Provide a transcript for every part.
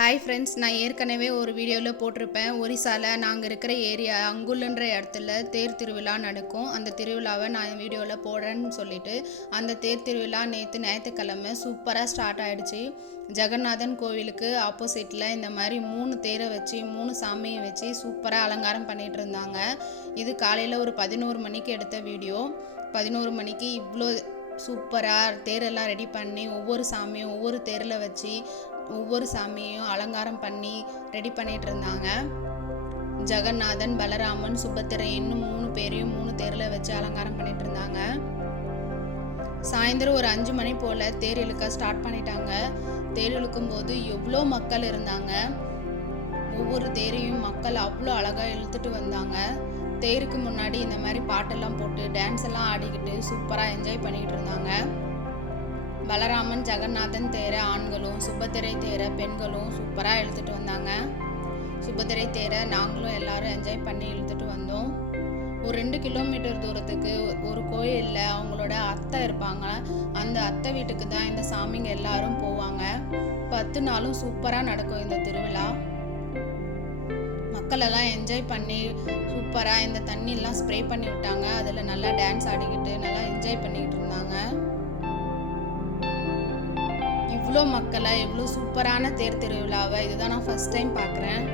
Hi friends நான் ஏற்கனவே ஒரு வீடியோவில் போட்டிருப்பேன். ஒரிசாவில் நாங்கள் இருக்கிற ஏரியா அங்குல்ன்ற இடத்துல தேர் திருவிழா நடக்கும். அந்த திருவிழாவை நான் வீடியோவில் போடுறேன்னு சொல்லிட்டு அந்த தேர் திருவிழா நேற்று ஞாயிற்றுக்கிழமை சூப்பராக ஸ்டார்ட் ஆகிடுச்சு ஜெகநாதன் கோவிலுக்கு ஆப்போசிட்டில் இந்த மாதிரி மூணு தேரை வச்சு மூணு சாமியை வச்சு சூப்பராக அலங்காரம் பண்ணிகிட்டு இருந்தாங்க. இது காலையில் ஒரு பதினோரு மணிக்கு எடுத்த வீடியோ. பதினோரு மணிக்கு இவ்வளோ சூப்பராக தேரெல்லாம் ரெடி பண்ணி ஒவ்வொரு சாமியும் ஒவ்வொரு தேரில் வச்சு ஒவ்வொரு சாமியையும் அலங்காரம் பண்ணி ரெடி பண்ணிட்டு இருந்தாங்க. ஜெகநாதன் பலராமன் சுபத்திரை இன்னும் மூணு பேரையும் மூணு தேரில் வச்சு அலங்காரம் பண்ணிட்டு இருந்தாங்க. சாயந்தரம் ஒரு அஞ்சு மணி போல் தேர் இழுக்க ஸ்டார்ட் பண்ணிட்டாங்க. தேர் இழுக்கும் போது எவ்வளோ மக்கள் இருந்தாங்க. ஒவ்வொரு தேரையும் மக்கள் அவ்வளோ அழகாக இழுத்துட்டு வந்தாங்க. தேருக்கு முன்னாடி இந்த மாதிரி பாட்டெல்லாம் போட்டு டான்ஸ் எல்லாம் ஆடிக்கிட்டு சூப்பராக என்ஜாய் பண்ணிக்கிட்டு இருந்தாங்க. பலராமன் ஜெகநாதன் தேரை ஆண்களும் சுபத்திரை தேரை பெண்களும் சூப்பராக இழுத்துட்டு வந்தாங்க. சுபத்திரை தேரை நாங்களும் எல்லாரும் என்ஜாய் பண்ணி இழுத்துட்டு வந்தோம். ஒரு ரெண்டு கிலோமீட்டர் தூரத்துக்கு ஒரு கோயிலில் அவங்களோட அத்தை இருப்பாங்க. அந்த அத்தை வீட்டுக்கு தான் இந்த சாமிங்க எல்லாரும் போவாங்க. பத்து நாளும் சூப்பராக நடக்கும் இந்த திருவிழா. மக்களெல்லாம் என்ஜாய் பண்ணி சூப்பராக இந்த தண்ணியெல்லாம் ஸ்ப்ரே பண்ணி விட்டாங்க அதில் நல்லா டான்ஸ் ஆடிக்கிட்டு நல்லா என்ஜாய் பண்ணிக்கிட்டு இருந்தாங்க. இவ்வளோ மக்களை இவ்வளோ சூப்பரான தேர் திருவிழாவை இதுதான் நான் ஃபஸ்ட் டைம் பார்க்குறேன்.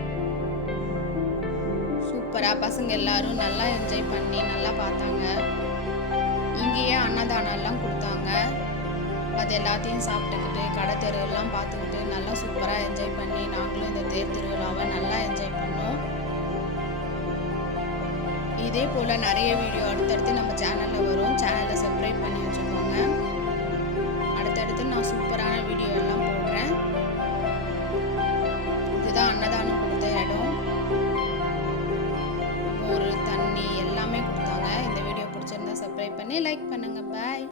சூப்பராக பசங்க எல்லாரும் நல்லா என்ஜாய் பண்ணி நல்லா பார்த்தாங்க. இங்கேயே அன்னதானம்லாம் கொடுத்தாங்க. அது எல்லாத்தையும் சாப்பிட்டுக்கிட்டு கடை தெருவெல்லாம் பார்த்துக்கிட்டு நல்லா சூப்பராக என்ஜாய் பண்ணி நாங்களும் இந்த தேர் திருவிழாவை இதே போல் நிறைய வீடியோ அடுத்தடுத்து நம்ம சேனலில் வரும். சேனலை சப்ஸ்கிரைப் பண்ணி வச்சுக்கோங்க. அடுத்தடுத்து நான் சூப்பரான வீடியோ எல்லாம் போடுறேன். இதுதான் அன்னதானம் கொடுத்த இடம். ஒரு தண்ணி எல்லாமே கொடுத்தாங்க. இந்த வீடியோ பிடிச்சிருந்தா சப்ஸ்கிரைப் பண்ணி லைக் பண்ணுங்கள் பாய்